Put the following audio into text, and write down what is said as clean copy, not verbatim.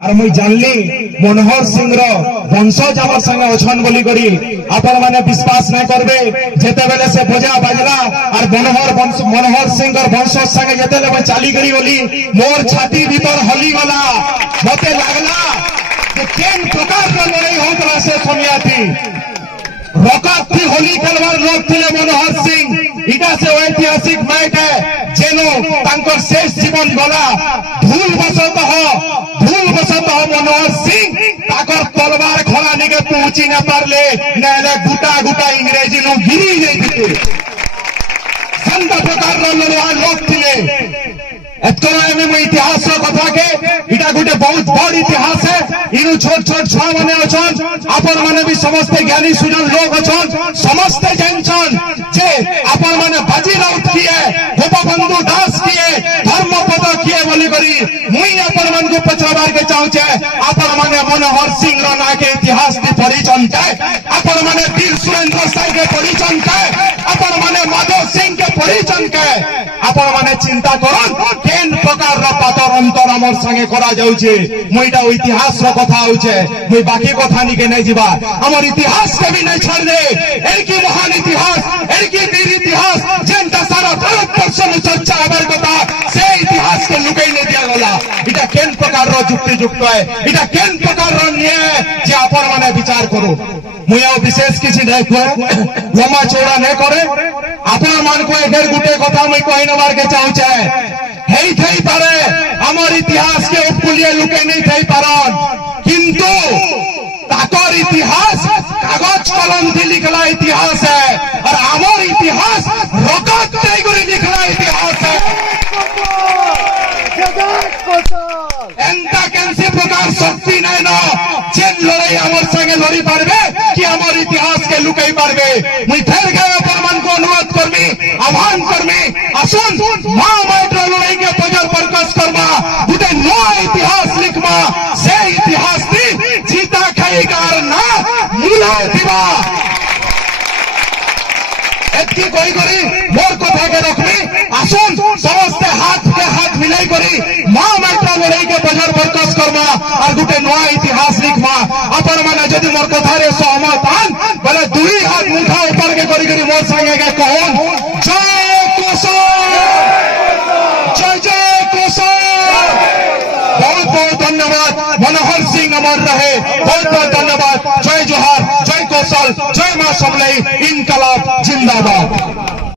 और मुई जानली मनोहर सिंह वंशज आम संगे अच्छन बोली करी आपण मैंने विश्वास नहीं करबे। जेते बेले से बजा बाजला और मनोहर सिंह वंशज संगे जेते मैं चली गई बोली मोर छाती भीतर हली गला। मते लगला केन प्रकार लड़ाई होता से सुनियाती रकात थी होली खेलवार लोग थे मनोहर सिंह। इटा से ऐतिहासिक मैच है जेनो तांकर शेष जीवन गला भूल बसत मनोहर सिंह ताकर तलवार खड़ा निके पहुंची न पारले नैले गुटा इंग्रेजी नु गिरी नहीं संत प्रकार लड़वा लोग थे। इतिहास कथा के इटा गोटे बहुत बड़ इतिहास है। इनु छोट छुआ मैंने अच्छन आपण मैंने भी समस्ते ज्ञानी सुजन लोग अच्छन समस्ते जानछन जे आपण मैंने बाजी राउत किए गोपबंधु दास किए धर्मपद किए बोली करी मुई आपण मन को पछाबार के चाहूचे। आपण मैंने मनोहर सिंह ना के इतिहास की परिचय के आपण मैंने वीर सुरेंद्र साई के परिचय के आपण मैंने माधव सिंह के परिचय के आपण मैंने चिंता करन केन प्रकार पातर अंतर आमर संगे करा जाउछे। मुईटा इतिहास कथा होउछे मुई बाकी कथा निके नहीं जीवा हमर इतिहास के भी नहीं छोड़ दे। एकी महान इतिहास एकी वीर इतिहास जेनता सारा भारतवर्ष में चर्चा हबर कथा से इतिहास के लुकाई नहीं दिया गला। इटा केन प्रकार जुक्ति युक्त है इटा केन प्रकार न्याय जे आपण माने विचार करो। मुई आ विशेष किसी नहीं कहे लम्बा चौड़ा नहीं करे आपण मान को एकर गुटे कथा मुई कहि नबार के चाहूछे हेई थई पारे हमर इतिहास के उपकुलिए लुके नहीं थई पारन किंतु ताकर इतिहास कागज कलम से लिखला इतिहास है और हमर इतिहास रकात तय करे लिखला इतिहास है। एंता कैसे प्रकार शक्ति नहीं ना जेन लड़ाई हमर संगे लड़ी पारबे कि हमर इतिहास के लुकाई पारबे। मुई फेर गए अपन मन को अनुरोध करमी आह्वान करमी असुन मां माइट्र लड़ाई के पजर पर कस करमा गुटे नया इतिहास लिखमा से इतिहास थी जीता खाईकार ना मुला दिवा एतकी कोई करी मोर कथा के रखमी असुन समस्ते हाथ मिलाई करी मां माइट्र लड़ाई के पजर पर कस करमा और गुटे नया इतिहास लिखमा। अपन माने जदि मोर कथा रे सहमत हन बोले दुई हाथ मुठा ऊपर के करी मोर संगे के कहन जय कोसल जय कोसल। बहुत बहुत धन्यवाद मनोहर सिंह अमर रहे। बहुत बहुत धन्यवाद। जय जोहार जय कौशल जय मां सबलई इनकलाब जिंदाबाद।